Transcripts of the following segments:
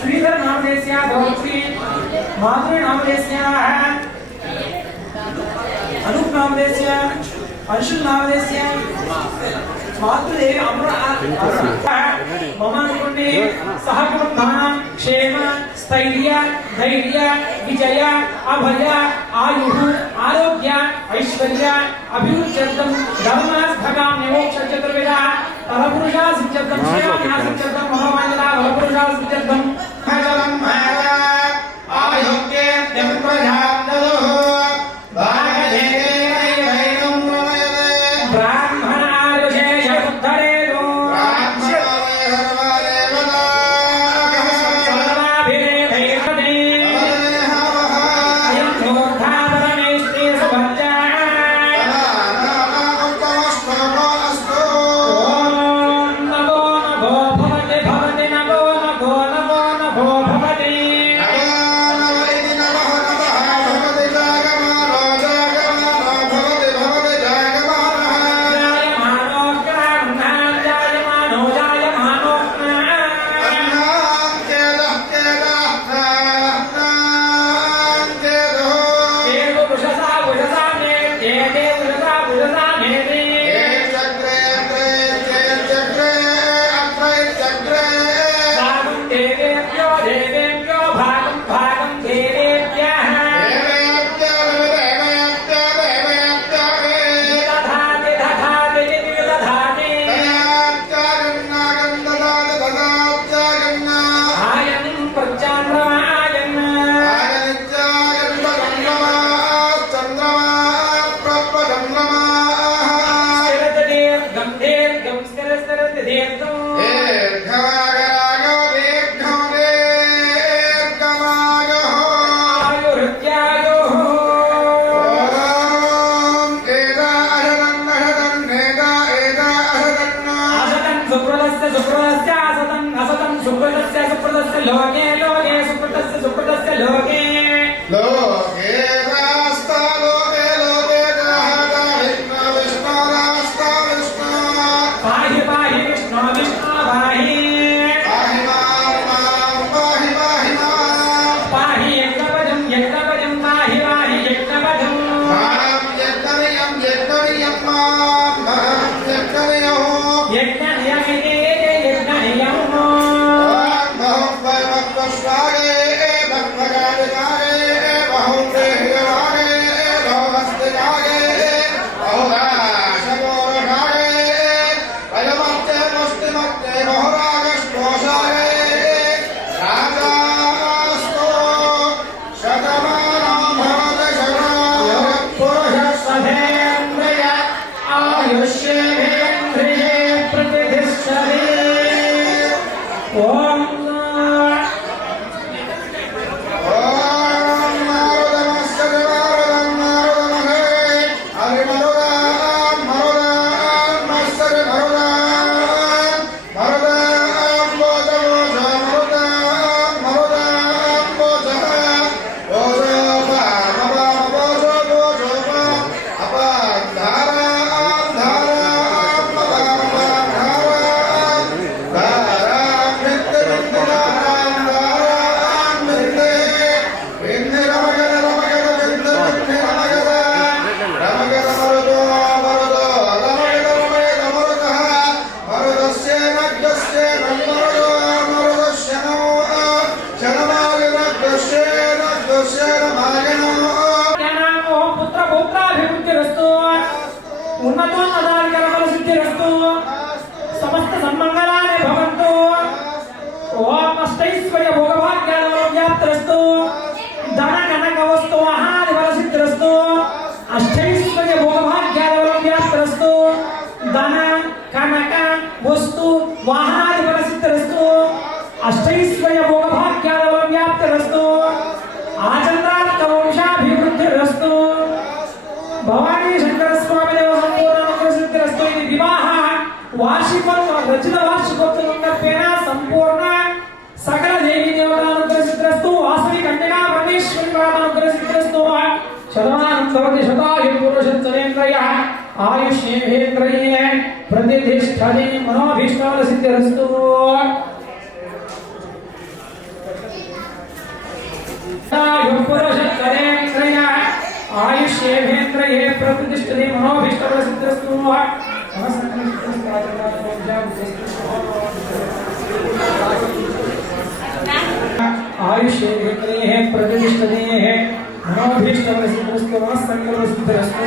श्रीधर नाम देस्या धोत्री माधुरी नाम देस्या अनूप नाम देस्या अंशुल नाम देस्या मातृदेवी ममानुकुण्डे सहकुटुम्बानां क्षेम स्थैर्य धैर्य विजय अभय आयुः आरोग्य ऐश्वर्य अभिवृद्ध्यर्थं धर्मार्थकाम मोक्ष चतुर्विधा परपुरुषा सिद्ध्यर्थं श्रेयान्या सिद्ध्यर्थं महामायला परपुरुषा सिद्ध्यर्थं खजलं माया आयोग्ये प्रजादो लोके लोके सुप्रतस्य लोके लोके रास्ता लोके लोके जहाता विष्णु विष्णु रास्ता विष्णु पाहि पाहि विष्णु विष्णु पाहि पाहि पाहि पाहि पाहि यज्ञपदं पाहि पाहि यज्ञपदं मां यज्ञनियं यज्ञनियं मां यज्ञनियो यज्ञनियमिति यज्ञनियं समस्त सम्मंगलानि भवन्तु ओम अष्टैश्वर्य भोगभाग्यानां व्याप्तिरस्तु धन कनक वस्तु आहार बलसिद्धिरस्तु अष्टैश्वर्य भोगभाग्यानां व्याप्तिरस्तु धन कनक वस्तु आहार बलसिद्धिरस्तु अष्टैश्वर्य भोगभाग्यानां व्याप्तिरस्तु आचन्द्रार्थ वंशाभिवृद्धिरस्तु भवानी शंकर स्वामी देव संपूर्ण सिद्धिरस्तु विवाह वार्षिक रचित वार्षिक शतमानं भवति शतायुः पुरुषत्वेन्द्रियः आयुष्येन्द्रिये प्रतिष्ठते मनोभीष्टफलसिद्धिरस्तु। शतायुः पुरुषत्वेन्द्रियः आयुष्येन्द्रिये प्रतिष्ठते मनोभीष्टफलसिद्धिरस्तु। आयुष्येन्द्रिये प्रतिष्ठते मनोभीष्टफलसिद्धिरस्तु। संकल्पसिद्धिरस्तु।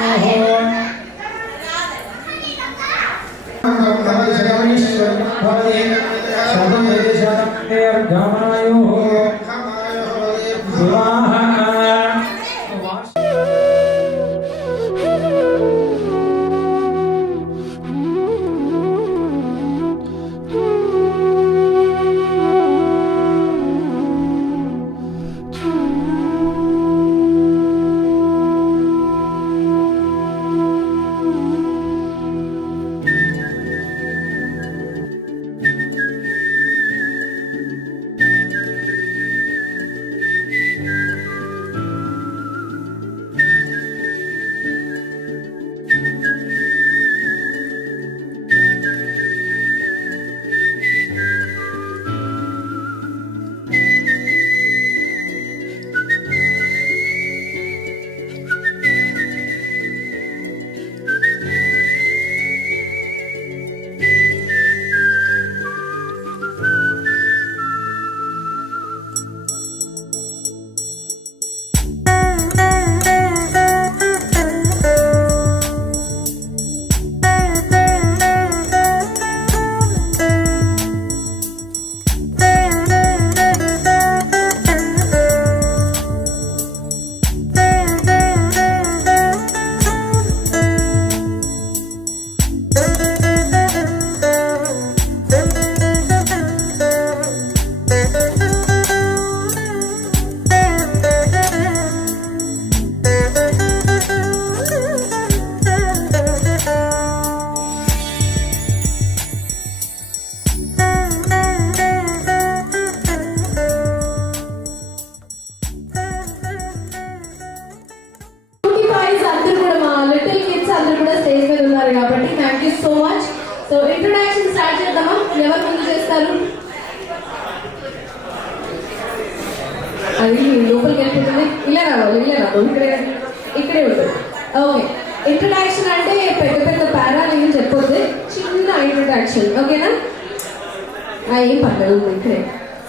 సో ఇంట్రొడక్షన్ స్టార్ట్ చేద్దామా? ఎవరు ముందు చేస్తారు? అది లోపలికి వెళ్ళిపోతుంది. ఇలా రావాలి ఇక్కడే ఉంటుంది. ఓకే, ఇంట్రొడక్షన్ అంటే పెద్ద పెద్ద పారాలు ఏం చెప్పొద్దు, చిన్న ఇంట్రొడక్షన్. ఓకేనా? ఏం పర్లేదు, ఇక్కడే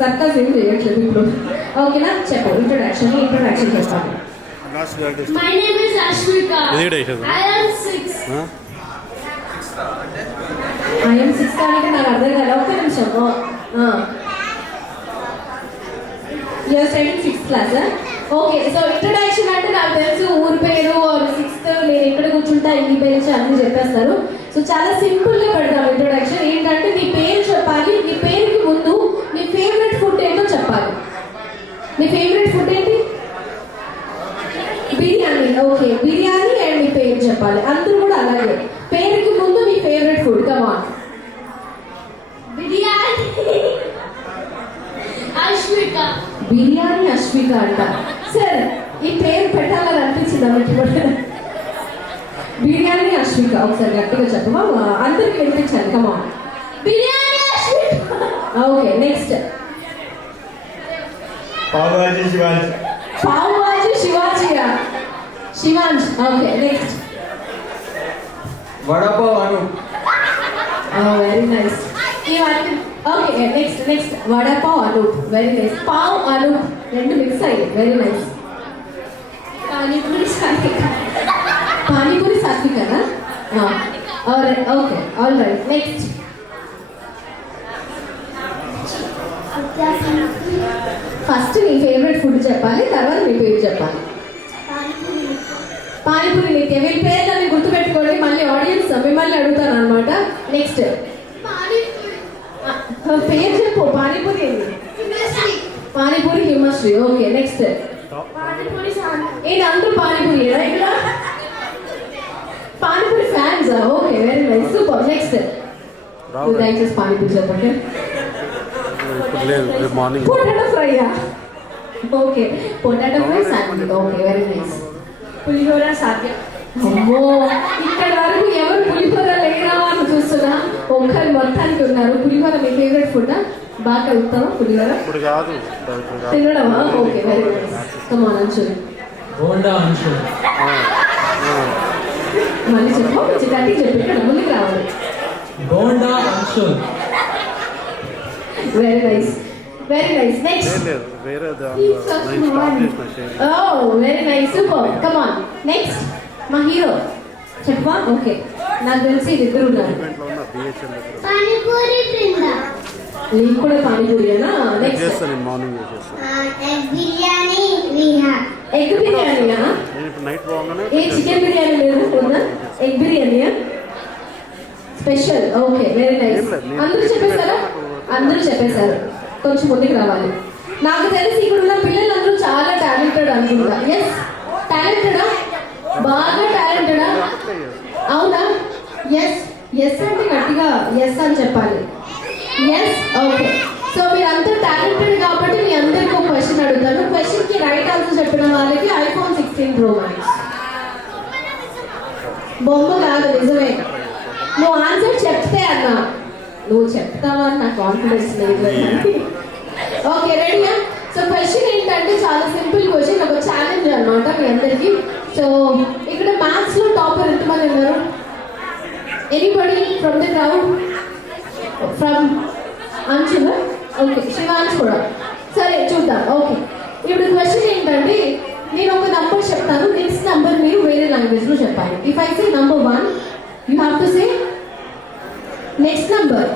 సర్కస్ ఏం చేయట్లేదు ఇప్పుడు. ఓకేనా? చెప్పు ఇంట్రొడక్షన్ చెప్పాలి. My name is Ashwika. I am 6. I am 6 అంటే నాకు అర్థం కాదు. ఒక్క నిమిషం. You're studying 6th class? Okay, so introduction అంటే నాకు తెలుసు ఊరి పేరు 6th నేను ఎక్కడ కూర్చుంటా ఈ పేరు అన్ని చెప్పేస్తారు. సో చాలా సింపుల్గా పెడతాం ఇంట్రొడక్షన్. ఏంటంటే మీ పేరు చెప్పాలి, మీ పేరుకి ముందు మీ ఫేవరెట్ ఫుడ్ ఏంటో చెప్పాలి. మీ ఫేవరెట్ ఫుడ్ ఏంటి? బిర్యానీ. ఓకే, బిర్యానీ అండ్ మీ పేరు చెప్పాలి. అందరూ కూడా అలాగే పేరుకి ముందు మీ ఫేవరెట్ ఫుడ్. కమాన్. బిర్యానీ అశ్విక. బిర్యానీ అశ్విక అంట. సరే, ఈ పేరు పెట్టాలని అనిపించిందా మీకు? బిర్యానీ అశ్విక. ఒకసారి గట్టిగా చెప్పమా, అందరికి వినిపించాలి. Come on. Biryani Ashwika. Okay, next. Pav bhaji Shivansh. Pav bhaji శివాంశియా? Shivansh. Okay, next. Vada pav Anu. Very nice. ఇవన్నీ okay. Next vada pav Anoop. Very nice. Pav Anoop రెండు మిక్స్ అయ్యి. Very nice. పానీపూరి సాత్విక. పానీపూరి సాత్వికనా? Okay, all right. Next. First నీ ఫేవరెట్ ఫుడ్ చెప్పాలి, తర్వాత నీ పేరు చెప్పాలి. పానీపూరి నిత్య. వీళ్ళ పేర్లని గుర్తుపెట్టుకోండి, మళ్ళీ ఆడియన్స్ మిమ్మల్ని అడుగుతాను అనమాట. నెక్స్ట్ పేరు చెప్పు. పానీపూరి ఏంటి? పానీపూరి హిమశ్రీ. Okay, next. ఏంటి అందరూ పానీపూరి ఇక్కడ? Pani puri fans. Okay, very nice, super. Next. దయచేసి పానీపూరి చెప్పండి. పొటాటో ఫ్రైయా? Okay, potato fry sandwich. Okay, very nice. Pulihora Sadhyam. అమ్మో, ఇక్కడ వరకు ఎవరు పులిహోర లేరా అని చూస్తున్నా, ఒక్కరు మొత్తానికి ఉన్నారు. పులిహోర మీ ఫేవరెట్ ఫుడ్? బాగా కలుపుతావా పులిహోర? తినడమా? Okay, very nice. Come on Anshu. Bonda Anshu. మళ్ళీ చెప్పు, చిటాకి చెప్పి ఇక్కడ ముందుకు రావాలి. Bonda Anshu. Very nice, very nice. Next. Oh very nice, super. Come on next. మా హీరో చెప్పా. ఓకే, నాకు తెలిసి ఇద్దరు ఉన్నారు. పానీపూరి బృంద. నీకు కూడా పానీపూరినా? Next morning egg biryani Viha. Egg బిర్యానీయా? నైట్ బాగుంగానే ఏ చికెన్ బిర్యానీ లేదు ఉందా? Egg బిర్యానీయా special? Okay, very nice. అందరూ చెప్పేశారా? అందరూ చెప్పేశారు. కొంచెం ముందుకు రావాలి. నాకు తెలిసి ఇక్కడ ఉన్న పిల్లలందరూ చాలా టాలెంటెడ్ అనుకుంటా. ఎస్, టాలెంటెడా? బాగా టాలెంటెడా? అవునా? ఎస్, ఎస్ అంటే గట్టిగా ఎస్ అని చెప్పాలి. Yes, okay. సో మీరంతా టాలెంటెడ్ కాబట్టి మీ అందరికీ ఒక క్వశ్చన్ అడుగుతాను. క్వశ్చన్ కి రైట్ ఆన్సర్ చెప్పిన వాళ్ళకి iPhone 16 Pro Max. బొమ్మ కాదు, నిజమే. నువ్వు ఆన్సర్ చెప్తే అన్నా, నువ్వు చెప్తావని నాకు కాన్ఫిడెన్స్ లేదు. ఓకే, రెడీయా? సో క్వశ్చన్ ఏంటంటే చాలా సింపుల్ క్వశ్చన్, ఒక ఛాలెంజ్ అన్నమాట మీ అందరికి. సో ఇక్కడ మ్యాథ్స్ లో టాపర్ ఎంతమంది ఉన్నారు? Anybody from the crowd? From Anshula? Okay, Shivansh కూడా. సరే చూద్దాం. ఓకే, ఇప్పుడు క్వశ్చన్ ఏంటంటే నేను ఒక నంబర్ చెప్తాను, నెక్స్ట్ నంబర్ మీరు వేరే లాంగ్వేజ్ లో చెప్పాలి. If I say number 1, you have to say next number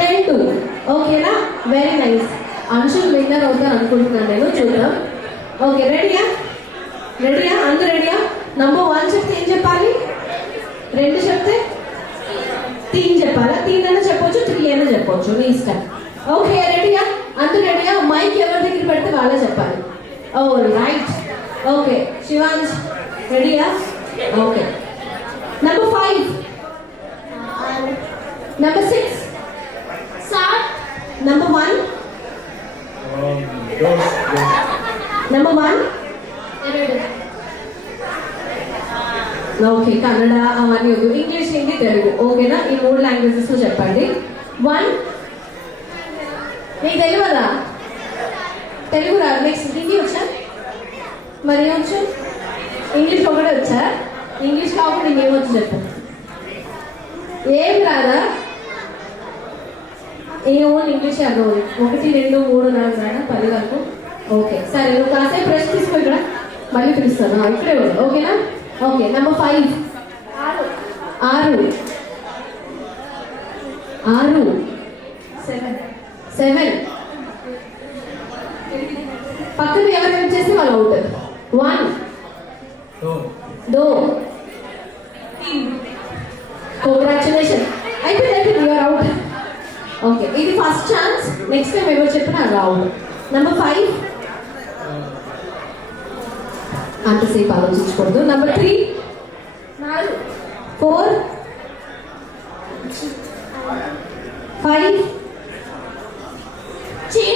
2. ఓకేనా? Very nice. అంశుల్ విన్నర్ అవుతారు అనుకుంటున్నాను నేను. చూద్దాం. ఓకే, రెడీయా? రెడీయా? అందరూ రెడీయా? నంబర్ 1 చెప్తే ఏం చెప్పాలి? 2 చెప్తే 3 చెప్పాలా? 3 అయినా చెప్పొచ్చు, 3 అయినా చెప్పొచ్చు, మీ ఇష్టం. ఓకే, రెడీయా? అందరూ రెడీయా? మైక్ ఎవరి దగ్గర పెడితే వాళ్ళే చెప్పాలి. ఓ రైట్. ఓకే, శివాంశ్ రెడీయా? Okay. Number 5, number 6, number 1, number 1. Okay, Kannada అవన్నీ వద్దు, ఇంగ్లీష్, హిందీ, తెలుగు. ఓకేనా? ఈ 3 లాంగ్వేజెస్ లో చెప్పండి. 1. నీకు తెలియదా? తెలుగు రాదు. నెక్స్ట్ హిందీ వచ్చా? మరి ఏమొచ్చు? ఇంగ్లీష్ ఒకటే వచ్చా? ఇంగ్లీష్ కాకుండా ఇంకేమొచ్చు చెప్పు. ఏం రాదా? ఏమో ఇంగ్లీష్ అర్థం. 1, 2, 3, 4 రాదా? 10 వరకు. ఓకే, సరే నువ్వు కాసేపు రెస్ట్ తీసుకో, ఇక్కడ మళ్ళీ పిలుస్తాను. ఇక్కడే ఉంది. ఓకేనా? Okay, number 5. 6. 7. పక్కన ఎవరు హెల్ప్ చేస్తే వాళ్ళు అవుతారు. 1. దో. కంగ్రాచులేషన్. అయిపోయింది, యూఆర్ అవుట్. ఓకే, ఇది ఫస్ట్ ఛాన్స్. నెక్స్ట్ టైం ఎవరు చెప్పినా అది అవుట్. నంబర్ 5. అంతసేపు ఆలోచించకూడదు. నంబర్ 3. 4. 5. 6.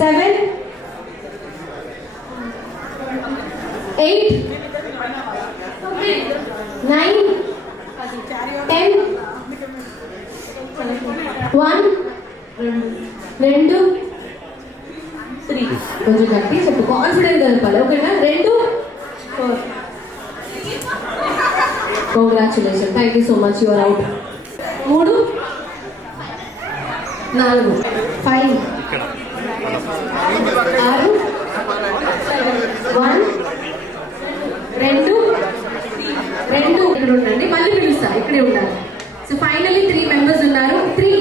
7. 8. 9. 10. 1. 2. 3. కొంచెం గట్టి చెప్పు, కాన్ఫిడెంట్ చెప్పాలి. ఓకేనా? 2. 4. Congratulation, thank you so much, your out. 3. 4. 5. 6. 1. 2. ఇక్కడ ఉండండి, మళ్ళీ పిలుస్తా. ఇక్కడే ఉండాలి. సో ఫైనలీ 3 మెంబర్స్ ఉన్నారు. 3.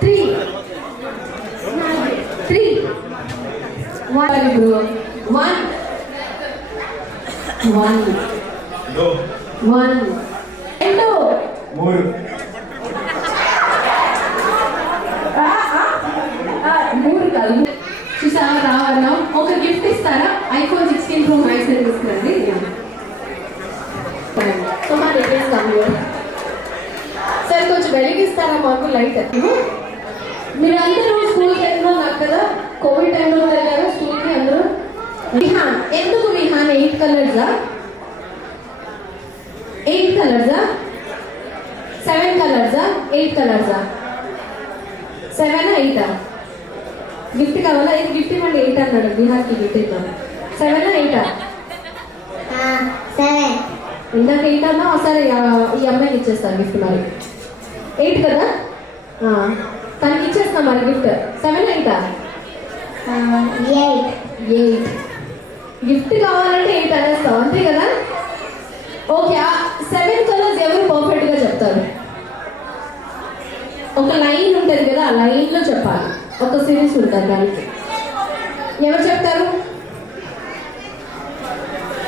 1. 3 కాదు, చూసావా? రావన్నా ఒక గిఫ్ట్ ఇస్తారా? iPhone 16 Pro Max తీసుకురండి. సరే కొంచెం వెలిగిస్తారా మాకు లైట్? మీరు అందరూ స్కూల్ టైంలో నాకు కదా, కోవిడ్ టైంలో కలర్సా 8 కలర్సా 7 కలర్సా 8 కలర్సా 7 8 గిఫ్ట్ కావాలా? ఇది గిఫ్ట్ ఇవ్వండి. 8 అన్నాడు బిహార్కి గిఫ్ట్ ఇద్దాం. 7 8 7. ఇందాక 8 అన్నా ఒకసారి ఈ అమ్మాయికి ఇచ్చేస్తాను గిఫ్ట్. మరి 8 కదా, తనకి ఇచ్చేస్తాం మరి గిఫ్ట్. 7 8 8 గిఫ్ట్ కావాలంటే 8 అనేస్తాం అంతే కదా. ఓకే, 7 కలర్స్ ఎవరు పర్ఫెక్ట్ గా చెప్తారు? ఒక లైన్ ఉంటుంది కదా, ఆ లైన్ లో చెప్పాలి. ఒక సిరీస్ ఉంటుంది దానికి. ఎవరు చెప్తారు?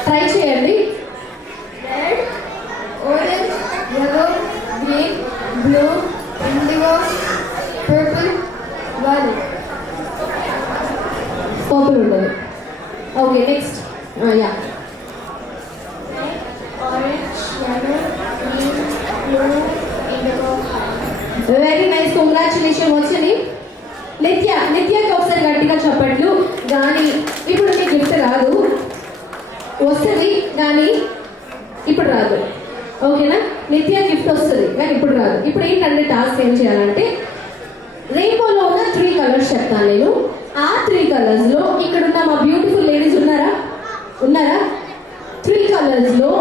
ట్రై చేయండి. Red, orange, yellow, green, blue, indigo, purple, violet. Purple ఉండదు. Okay, next. Yeah, Orange, yellow, green, blue, indigo. Very nice, congratulation. వచ్చని నిత్యకి ఒకసారి గట్టిగా చెప్పట్లు. కానీ ఇప్పుడు నీకు గిఫ్ట్ రాదు, వస్తుంది కానీ ఇప్పుడు రాదు. ఓకేనా? నిత్య గిఫ్ట్ వస్తుంది కానీ ఇప్పుడు రాదు. ఇప్పుడు ఏంటంటే టాస్క్ ఏం చేయాలంటే, రెయిన్బోలో ఉన్న 3 కలర్స్ చెప్తాను నేను. ఆ 3 కలర్స్లో ఇక్కడున్న మా బ్యూటిఫుల్ లేడీస్ ఉన్నారా? 3 కలర్స్లో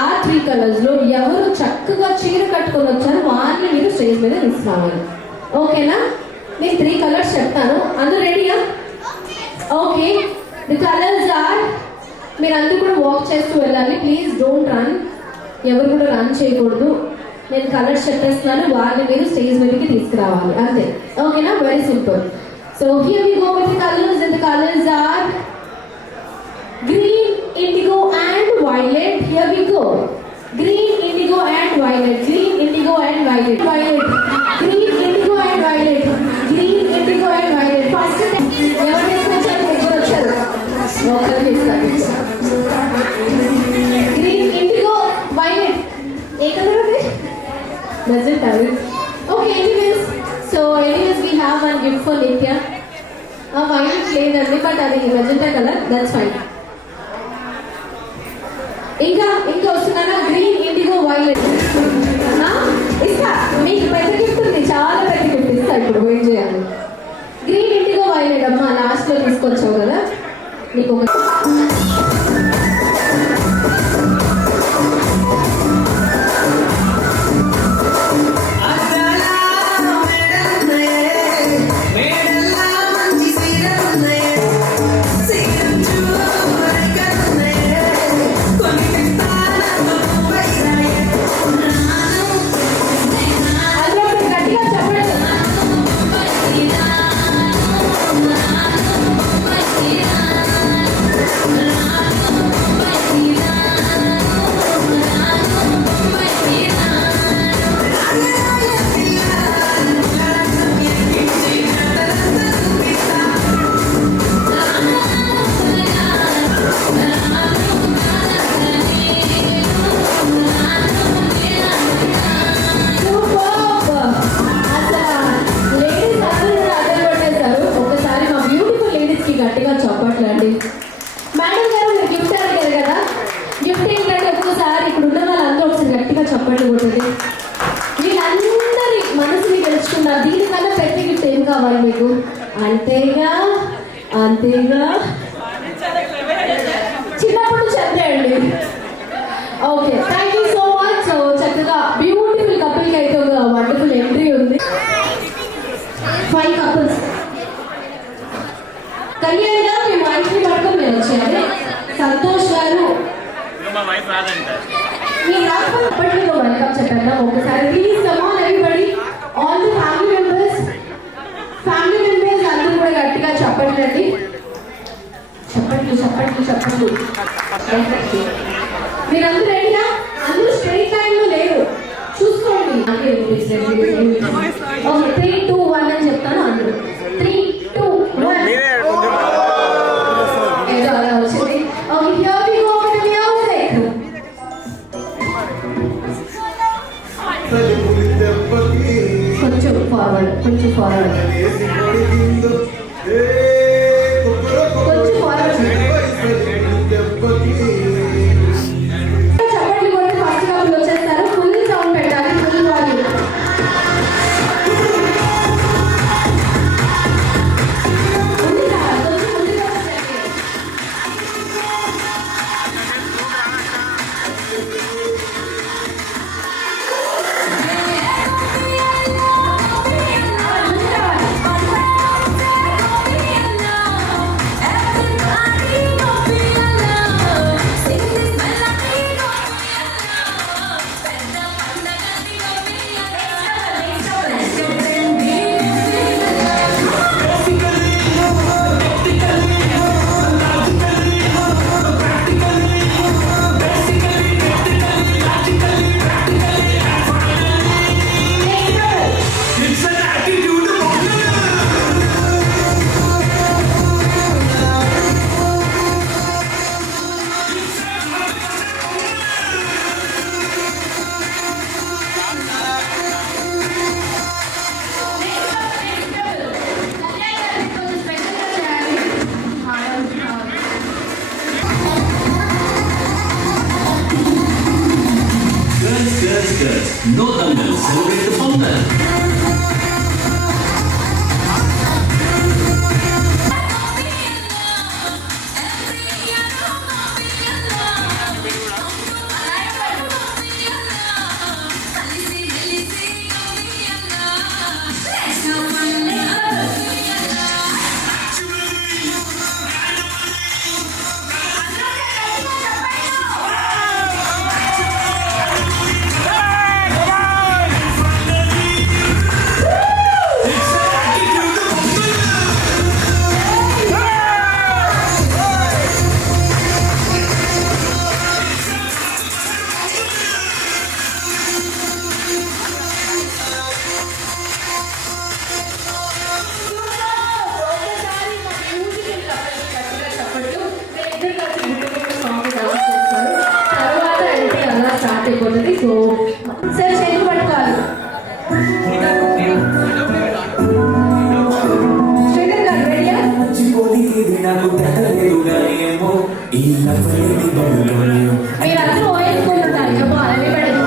ఆ 3 కలర్స్లో ఎవరు చక్కగా చీర కట్టుకొని వచ్చారో వాళ్ళని మీరు స్టేజ్ మీద తీసుకురావాలి. ఓకేనా? నేను 3 కలర్స్ చెప్తాను. అందరూ రెడీయా? ఓకే, ది కలర్స్ ఆర్, మీరు అందరూ కూడా వాక్ చేస్తూ వెళ్ళాలి. ప్లీజ్ డోంట్ రన్, ఎవరు కూడా రన్ చేయకూడదు. నేను కలర్స్ చెప్పేస్తున్నాను, వాళ్ళని మీరు స్టేజ్ మీదకి తీసుకురావాలి అంతే. ఓకేనా? Very simple. So here we go with the colours. And the colours are green, indigo and violet. Here we go. Green, indigo and violet. Green, indigo and violet. Violet. Green, indigo and violet. Green, indigo and violet. First ఎవరు తీసుకొచ్చారు? ముగ్గురు వచ్చారు. ఒకరు తీస్తారు. Green, indigo, violet. ఏ colour అది? Doesn't have it. Okay, anyways. So anyways we have one gift for Nitya. Violet లేదండి, but అది magenta colour. That's fine. ఇంకా వస్తున్నారా? గ్రీన్, ఇండిగో, వైలెట్ ఇస్తా. మీకు పెద్ద గిఫ్ట్ ఉంది, చాలా పెద్ద గిఫ్ట్ ఇస్తా. ఇప్పుడు వెయిట్ చేయాలి. Green, IndiGo, violet. అమ్మా లాస్ట్ లో తీసుకొచ్చావు కదా, నీకు ఒక గట్టిగా చెప్పట్లండి. మేడం గారు మీరు గిఫ్ట్ అడిగారు కదా, గిఫ్ట్ ఏంటంటే ఒక్కసారి ఇక్కడ ఉన్న వాళ్ళందరూ ఒకసారి గట్టిగా చెప్పండి కొట్టండి. వీళ్ళందరి మనసుని గెలుచుకున్నారు. దీనికన్నా పెద్ద గిఫ్ట్ ఏం కావాలి మీకు? అంతేగా చిన్నప్పుడు చెప్పండి. Okay, thank you so much. So చక్కగా బ్యూటిఫుల్ కపుల్కి అయితే ఒక వండర్ఫుల్ ఎంట్రీ ఉంది. 5 కపుల్స్. కళ్యాణ్ గారు మేము వైఫ్ని పట్టుకొని మేము వచ్చాము. సంతోష్ గారు మీ రాకపోతే వెల్కమ్ చెప్పండి ఒకసారి. Please come on everybody, all the family members అందరూ కూడా గట్టిగా చెప్పండి. మీరందరూ రెడీగా? అందరూ స్ట్రైట్ లైన్ లో లేరు, చూసుకోండి. ఓకే, 3 2 1 అని చెప్తాను. అందరూ 3 2 1. కొంచెం ఫార్వర్డ్ కొంచెం ఫార్వర్డ్. సార్ చేతులు పట్టుకోవాలి. శ్రీధర్ గారు రెడీయా? మీరందరూ ఓయేసుకుంటున్నారు చెప్పు అలాగే పెడదు.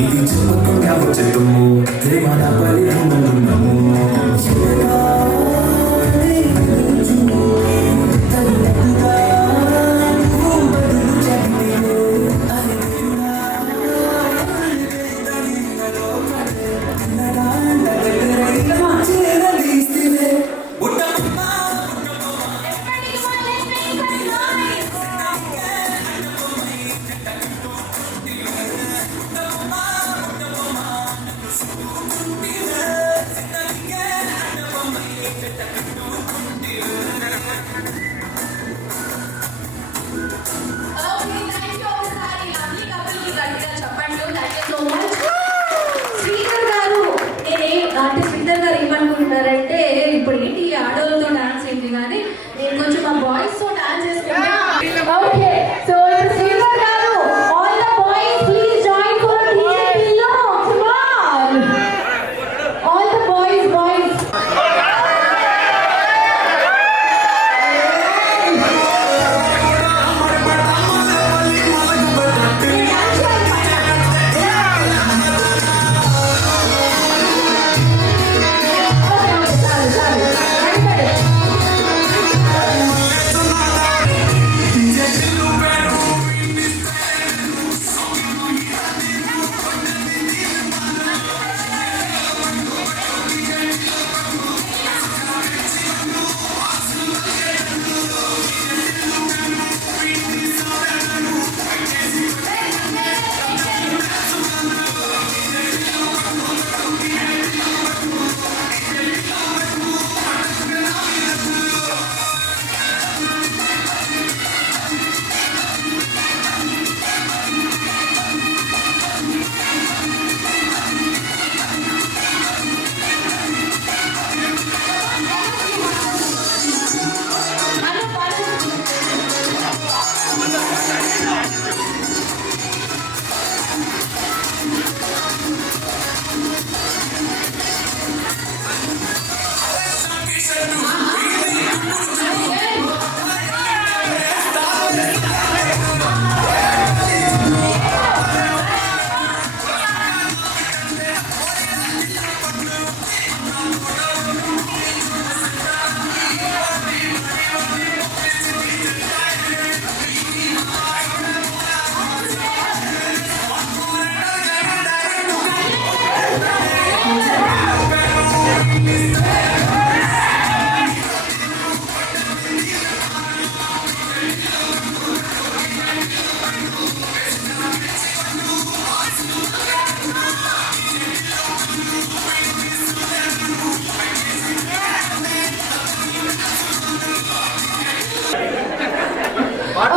ఇది చెప్పకుండా వచ్చేటము ప్రేమల పరిణామము అంటే శ్రీధర్ గారు ఏమనుకుంటున్నారంటే ఇప్పుడు ఏంటి ఆడవాళ్ళతో డాన్స్ ఏంటి కానీ నేను కొంచెం మా బాయ్స్ తో డాన్స్ చేసుకుంటా. ఓకే సో శ్రీధర్ గారు all the boys please join for DJ pillow. Come on all the boys boys.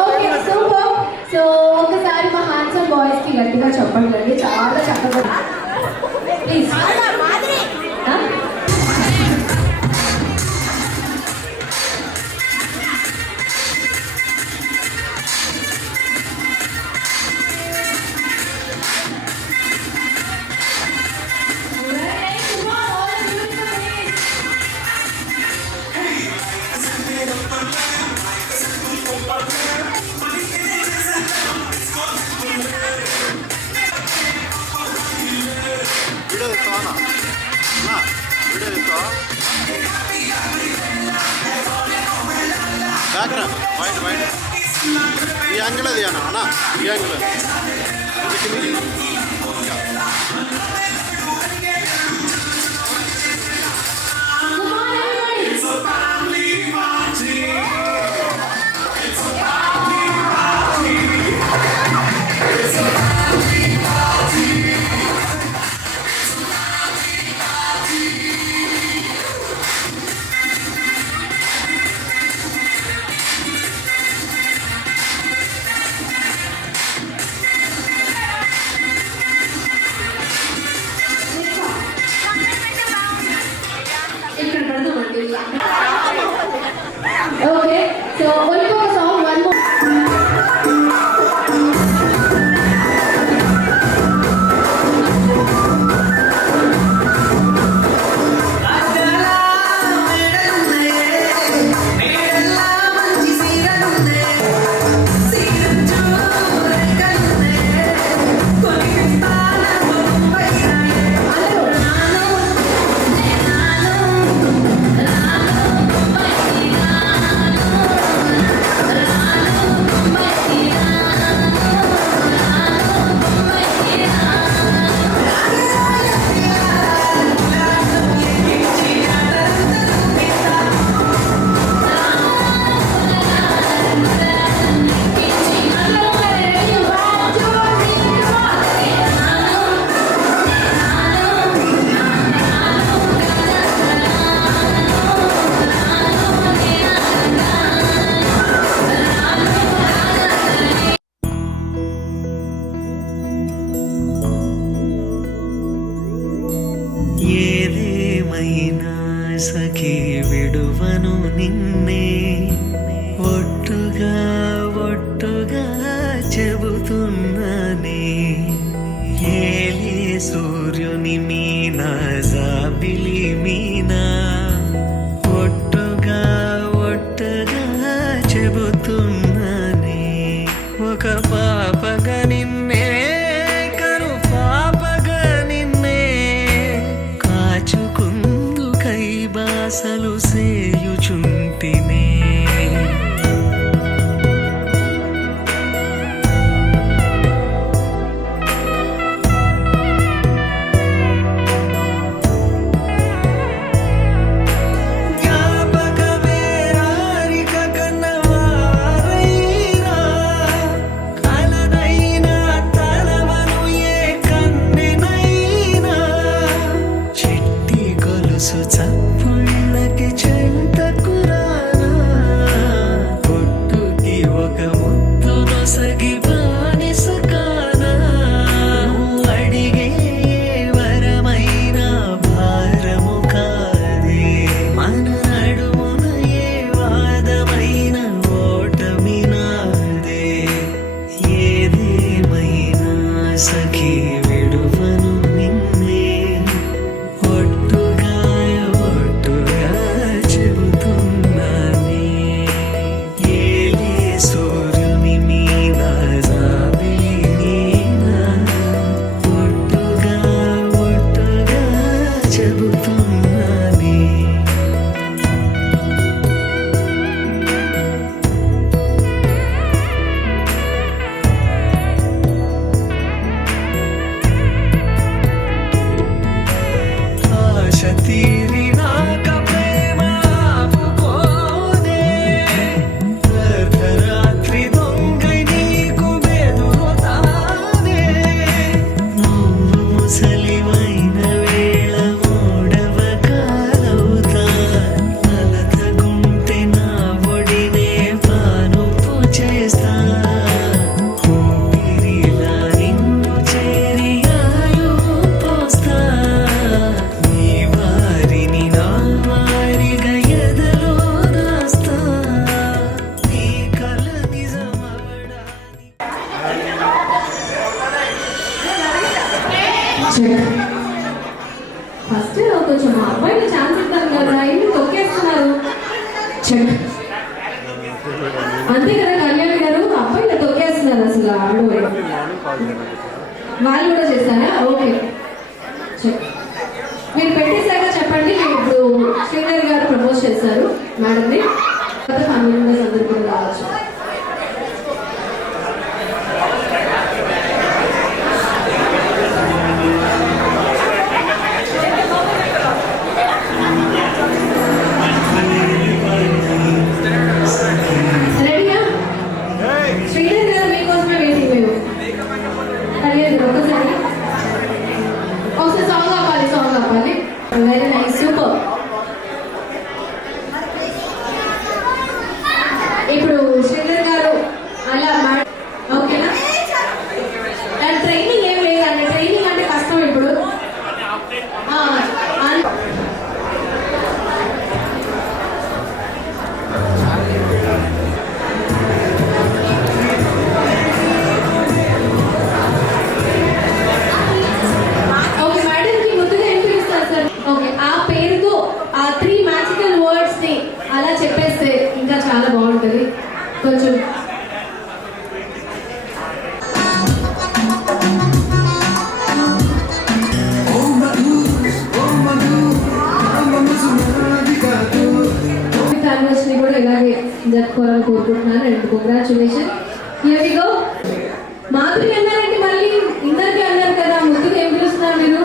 Okay super. So ఒకసారి మా హ్యాండ్సమ్ బాయ్స్ కి గట్టిగా చెప్పండి, చాలా చక్కగా ప్లీజ్. బ్యాక్గ్రౌండ్ వైట్ వైట్ ఈ యాంగిల్ అది అన్న ఈ యాంగిల్ ఏదేమైనా సఖీ విడువను నిన్నే ఒట్టుగా ఒట్టుగా చెబుతున్నానే ఏలే సూర్యుని మీనా జాబిలి మీనా ఒట్టుగా ఒట్టుగా చెబుతున్నానే ఒక పాపగా నిన్నే కను పాపగా నిన్నే కాచుకుందు కై బాసలు సేయుచుంటినే చప్పుళ్ళకి చెంతకు రానా పొట్టుకి ఒక ముద్దు నొసగి బానిస కానా అడిగే వరమైన భారము కాదే మన నడుమున ఏ వాదమైన ఓటమి నాదే ఏదేమైనా సఖీ విడువను నిన్నే ఒట్టుగా ఒట్టుగా చెబుతున్నానే ఏలే సూర్యుని మీద జాబిలి నీనా ఒట్టుగా ఒట్టుగా చెబుతున్నానే ఆశ తీరినాక ప్రేమ ఆపుకోదే అర్ధరాత్రి దొంగై నీకు బెదురుతానే నువ్వు ముసలివైన వేళ మూడవ కాలవుతా అలతగుంటే నా ఒడినే పానుపు చేస్తా ఊపిరిలా నిన్ను చేరి ఆయు పోస్తా నీ వారిని నా వారిగా ఎదలో దాస్తా నీ కల నిజమవడానికి ఫస్ట్ కొంచెం మా అబ్బాయికి ఛాన్స్ ఇద్దాం కదా ఇల్లు తొక్కేస్తున్నారు చెక్ అంతే కదా కళ్యాణ్ గారు అబ్బాయిలు తొక్కేస్తున్నారు అసలు ఆడవాళ్ళు వాళ్ళు కూడా చేస్తారా ఓకే చెక్ మీరు పెట్టేశాక చెప్పండి మీరు ఇప్పుడు శ్రీధర్ గారు ప్రపోజ్ చేస్తారు మేడంని ఫ్యామిలీ మెంబర్స్ అందరూ కూడా రావచ్చు రెడీయా శ్రీధర్ గారు మీకోసమే వెయిటింగ్ మేము కళ్యాణ్ గారు ఒకసారి సాంగ్ ఆపాలి వెరీ నైస్ సూపర్ ఇప్పుడు శ్రీధర్ గారు అలా ఓకేనా ట్రైనింగ్ ఏం లేదండి ట్రైనింగ్ అంటే కష్టం ఇప్పుడు ఓకే మేడంకి ముందుగా ఎంట్రీ ఇస్తారు సార్ ఓకే ఆ పేరుతో ఆ 3 మ్యాజికల్ వర్డ్స్ ని అలా చెప్పేస్తే ఇంకా చాలా బాగుంటుంది కొంచెం యానివర్సరీ కూడా ఇలాగే జరుపుకోవాలని కోరుకుంటున్నాను and congratulation here we go Madhuri అన్నారంటే మళ్ళీ ఇందరికీ అన్నారు కదా ముందుగా ఏం పిలుస్తున్నారు మీరు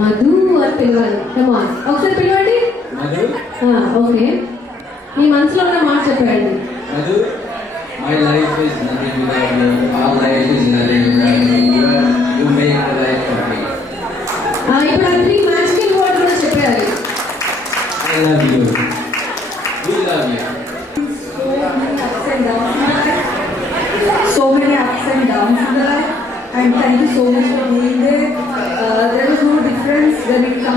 మధు అని పిలవాలి కమాన్ ఒకసారి పిలవండి ఓకే మీ మనసులో ఉన్న మాట చెప్పండి Madhu, my life is nothing without you. Our life is nothing without you. You make the life complete. ఇప్పుడు ఆ 3 మ్యాజికల్ వర్డ్ కూడా చెప్పాలి I love you. We love you. So many ups and downs in the life, and thank you so much for being there. There is no difference when it comes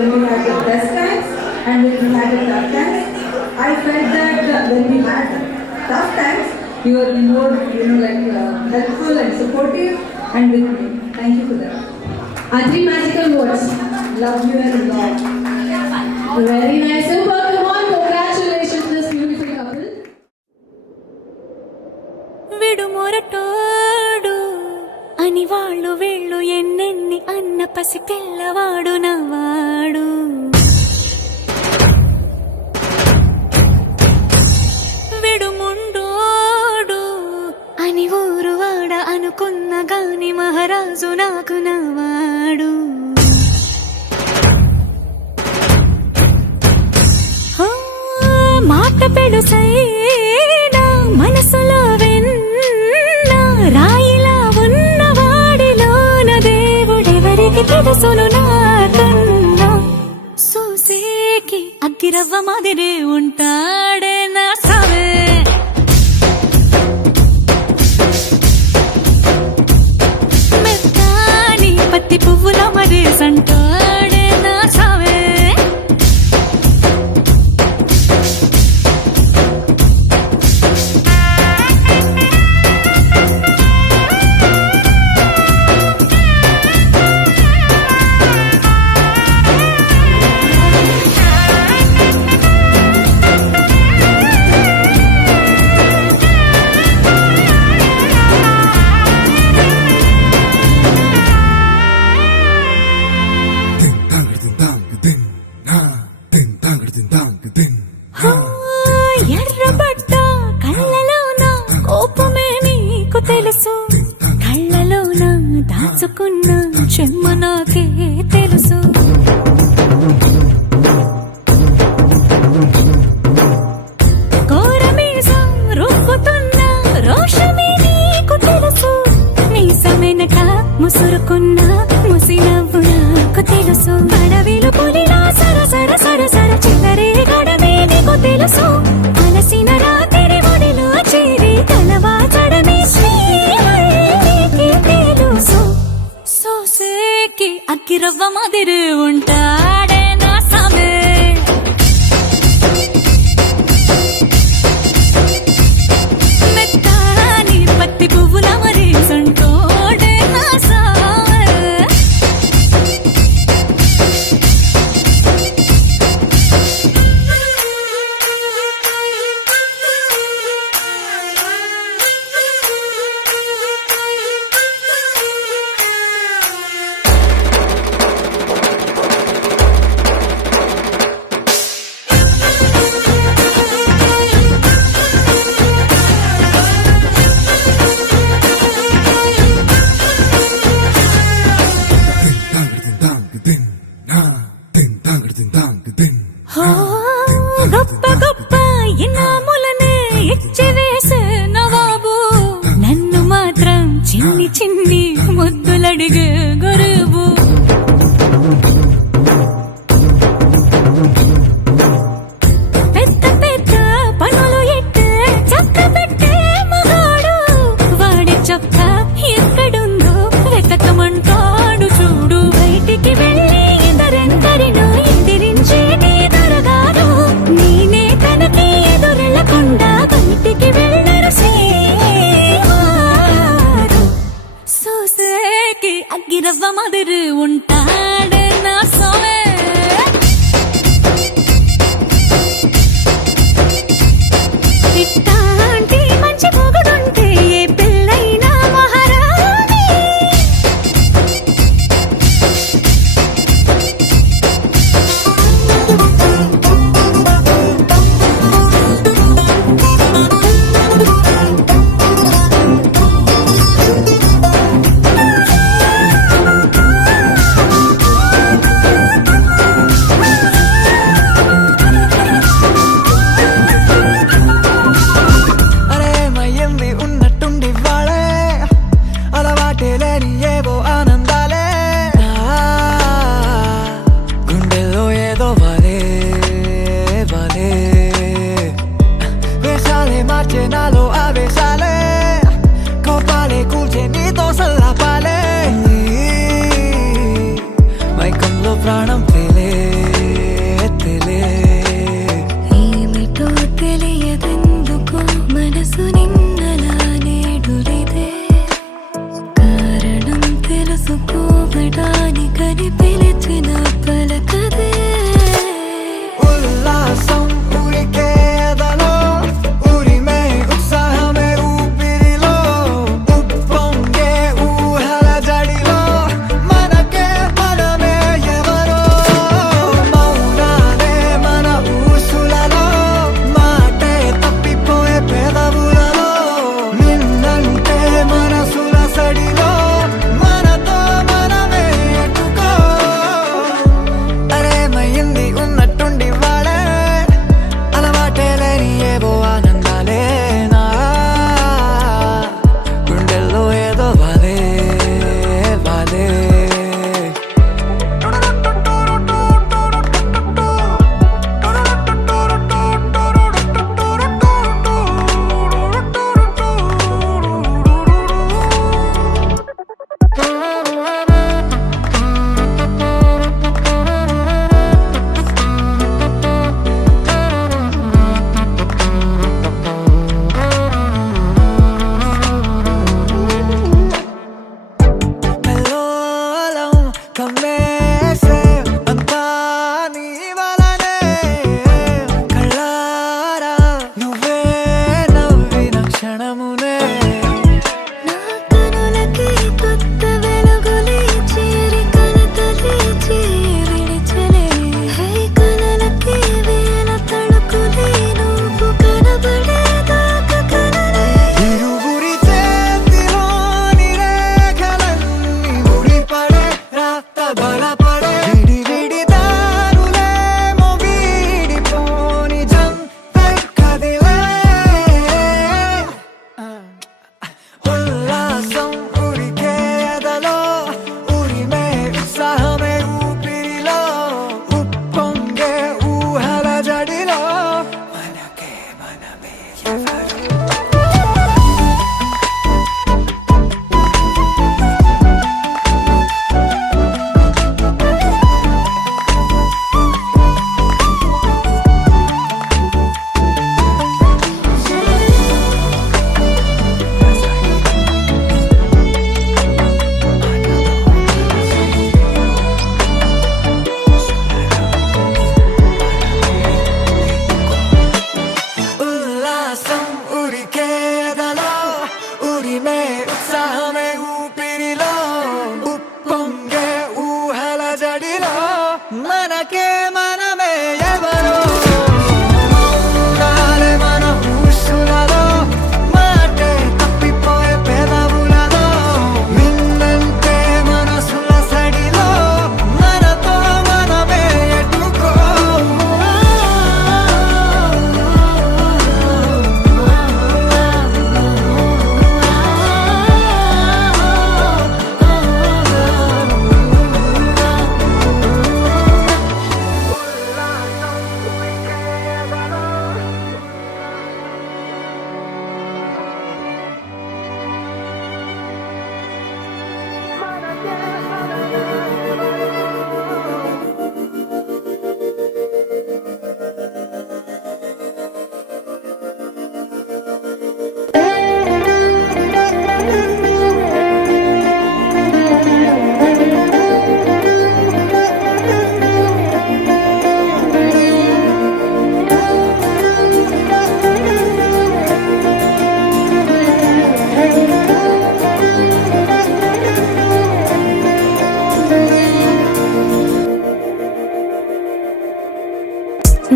when we had the best times and when we had the tough times. I felt that when we had tough times, you were more, helpful and supportive and with me. Thank you for that. Three magical words. Love you and love. Very nice. Super. Come on. Congratulations to this beautiful couple. విడుమొరటోడు అని వాళ్ళు వీళ్ళు ఎన్నెన్ని అన్న పసి పిల్లవాడు నవాడు. విడుముండోడు అని ఊరు వాడ అనుకున్న గాని మహారాజు నాకు నవాడు. మాట పెడుసైనా మనసులో వెన్న రాయిలా ఉన్నవాడిలోన దేవుడెవరికి తెలుసును నాకన్నా. సూసేకి అగ్గిరవ్వ మాదిరే ఉంటాడే నా సావే. మెత్తాని పత్తి పువ్వుల మరేసంటాడే నా సావే. ఎర్రబడ్డ కళ్ళలోన కోపమే నీకు తెలుసు. కళ్ళలోన దాచుకున్న చెమ్మ నాకే తెలుసు. కోరమీసం రుబ్బుతున్న రోషమే నీకు తెలుసు. మీసమెనక ముసురుకున్న ముసినవ్వు నాకు తెలుసు. అడవిలు పులిలా సరసర సరసర చిల్లరే గడమే నీకు తెలుసు. అలసిన రాత్రి ఒడిలో చేరి కలవాచడమే శ్రీకి తెలుసు. సోసేకి అగ్గిరవ్వ మాదిరి ఉంటాడే నా సామే. మెత్తాని పత్తి పువ్వుల మరేసంటోడే నా సామే. గొప్ప గొప్ప ఇనాములనే ఇచ్చి వేసే నవాబు. నన్ను మాత్రం చిన్ని చిన్ని ముద్దులడిగే గురువు. పెద్ద పెద్ద పనులు ఎట్టే చక్క పెట్టే మగాడు. వాడి చొక్క ఎక్కడుందో వెతకమంటాడు చూడు. బయటికి వెళ్ళి ఇద్దరెందరినో ఎదిరించేటి దొరగారు. నేనే తనకి ఎదురెళ్ళకుండా బయటికి వెళ్ళరు శ్రీవారు. సోసేకి అగ్గిరవ్వ మాదిరి ఉంటాడే నా సామే. ఇట్టాంటి మంచి మొగుడుంటే ఏ పిల్లైనా మహారాణి. ప్రాణం పేలే చేసే అంతా నీ వలనే కళ్ళారా నువ్వే నవ్విన క్షణమునే నా కనులకి కొత్త వెలుగులే చేరి కనతలే విడిచలే హై కలలకి వేల తళుకులే నువ్వు కనబడేదాకా కనలే ఇరువురి చేతిలోని రేఖలన్నీ ముడిపడే రాత బలపడే విడి దారులేమో వీడిపోని జంతే కదిలే ఉల్లాసం ఉరికే ఎదలో ఉరిమే ఉత్సాహమే ఊపిరిలో ఉప్పొంగే ఊహల జడిలో మనకే మనమే ఎవరు ఉల్లాసం ఉరికే ఎదలో ఉరిమే ఉత్సాహమే ఊపిరిలో ఉప్పొంగే ఊహల జడిలో మనకే మనమే ఎవరో మౌనాలే మన ఊసులలో మాటే తప్పిపోయే పెదవులలో నిన్నంటే మనసుల సడిలో మనతో మనమే ఎటుకో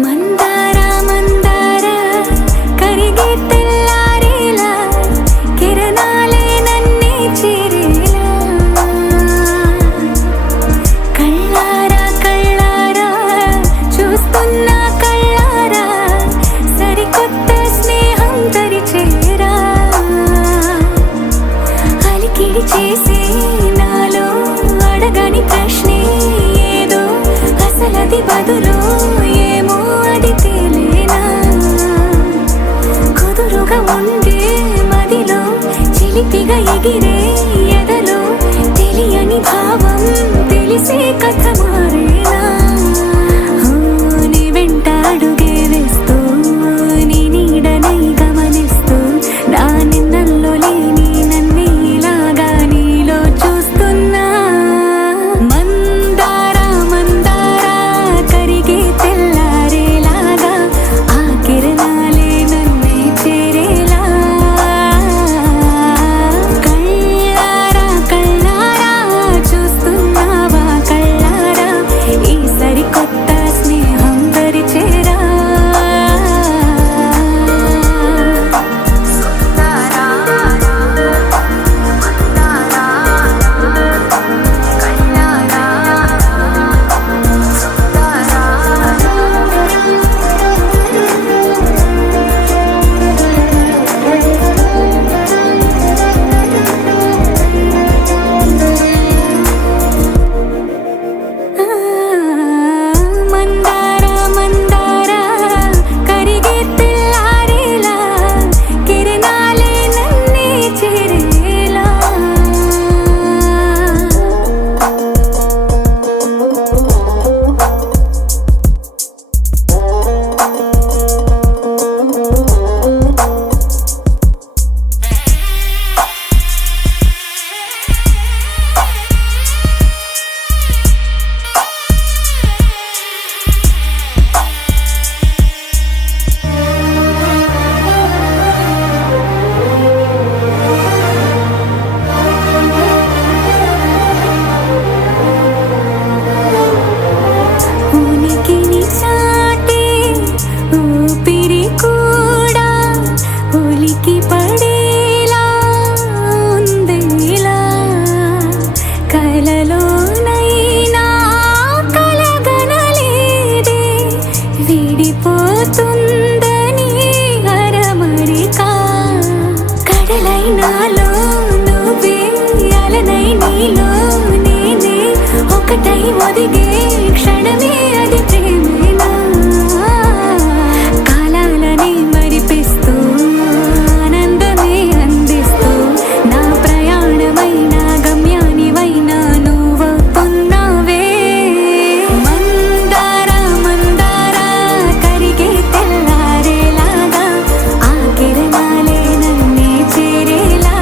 మందార మందార కరిగే తెల్లారేలా కిరణాలే నన్నే చేరేలా కళ్ళారా కళ్ళారా చూస్తున్నా కళ్ళారా సరికొత్త స్నేహం తరిచేరా అలికిడి చేసే నాలో అడగని ప్రశ్నే ఏదో అసలది బదులు ఏమో అది తేలేనా కుదురుగా ఉండే మదిలో చిలిపిగా ఎగిరే ఎదలో తెలియని భావం తెలిసే కథ మారేనా నీ వెంట అడుగే వేస్తూ నీ నీడనై గమనిస్తూ నా నిన్నల్లో లేని నన్నే ఇలాగా నీలో చూస్తున్నా మందార మందార కరిగే తెల్లారేలాగా ఆ కిరణాలే నన్నే చేరేలా కళ్ళారా కళ్ళారా చూస్తున్నావా కళ్ళారా ప్రాణమే అది ప్రేమేనా కాలాలని మరిపిస్తూ ఆనందమే అందిస్తూ నా ప్రయాణమైన గమ్యానివైనా నువ్వవుతున్నావే మందార మందార కరిగే తెల్లారేలాగా ఆ కిరణాలే నన్నే చేరేలా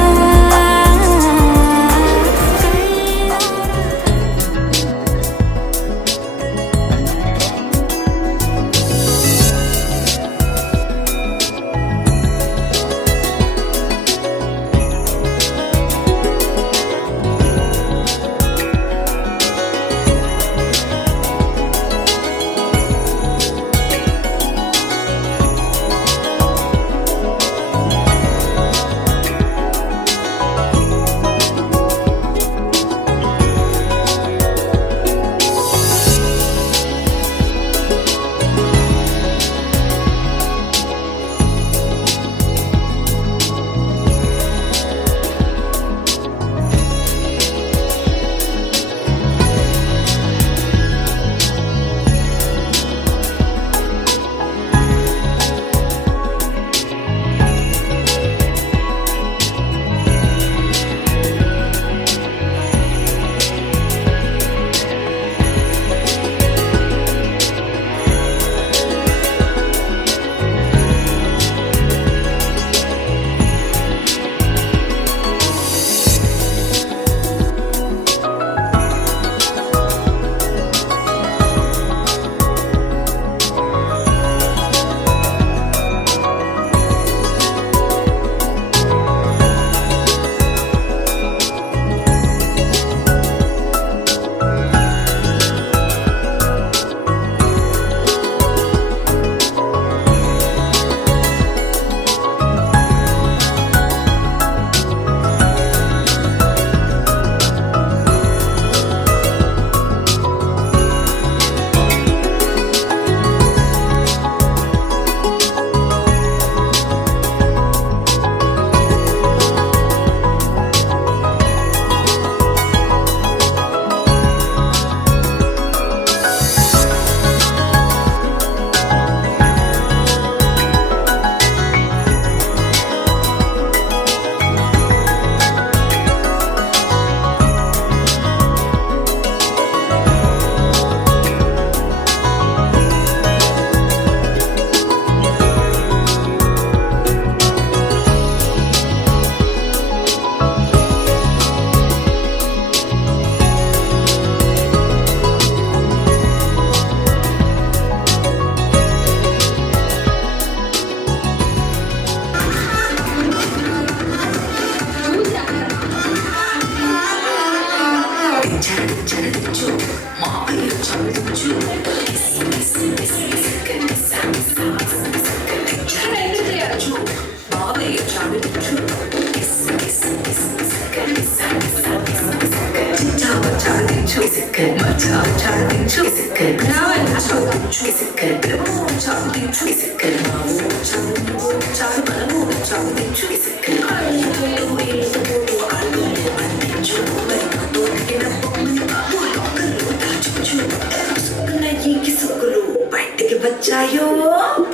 బయటికి వచ్చాయో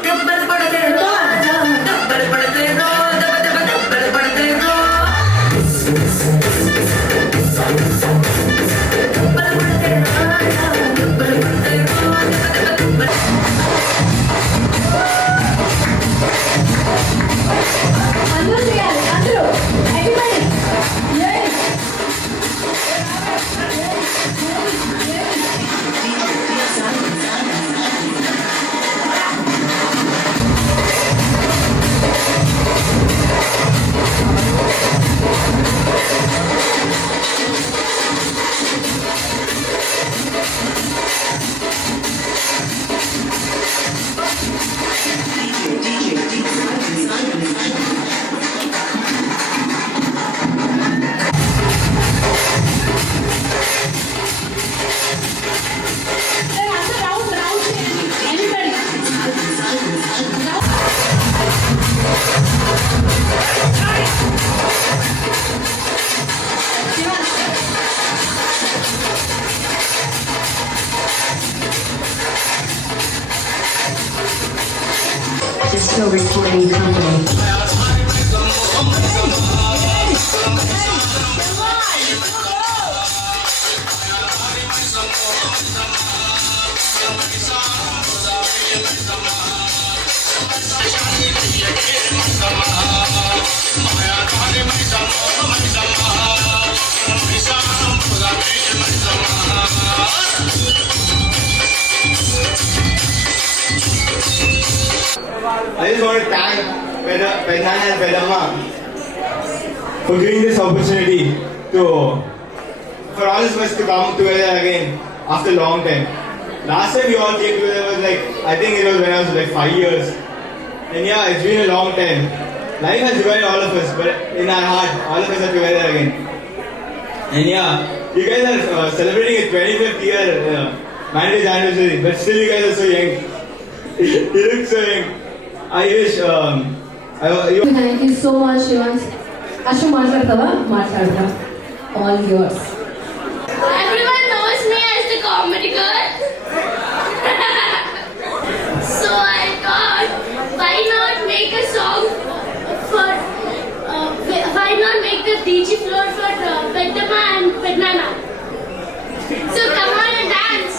దెబ్బలు పడలేదో దెబ్బలు పడలేదో దెబ్బలు పడలేదో అందరూ చేయాలి అందరూ everybody yes Show Recording Company. I just want to thank Vedhan and Vedamma for giving this opportunity for all of us to come together again after a long time. Last time we all came together was I think it was when I was 5 years. And yeah, it's been a long time. Life has divided all of us, but in our heart, all of us are together again. And yeah, you guys are celebrating a 25th year marriage anniversary, but still you guys are so young. You look so young. I wish Thank you so much, Shivans. Ashu మాట్లాడతావా? మాట్లాడతా. All yours. Everyone knows me as the comedy girl. So I thought, why not make a song for, why not make the DJ floor for Vedamma and Vednana? So come on and dance.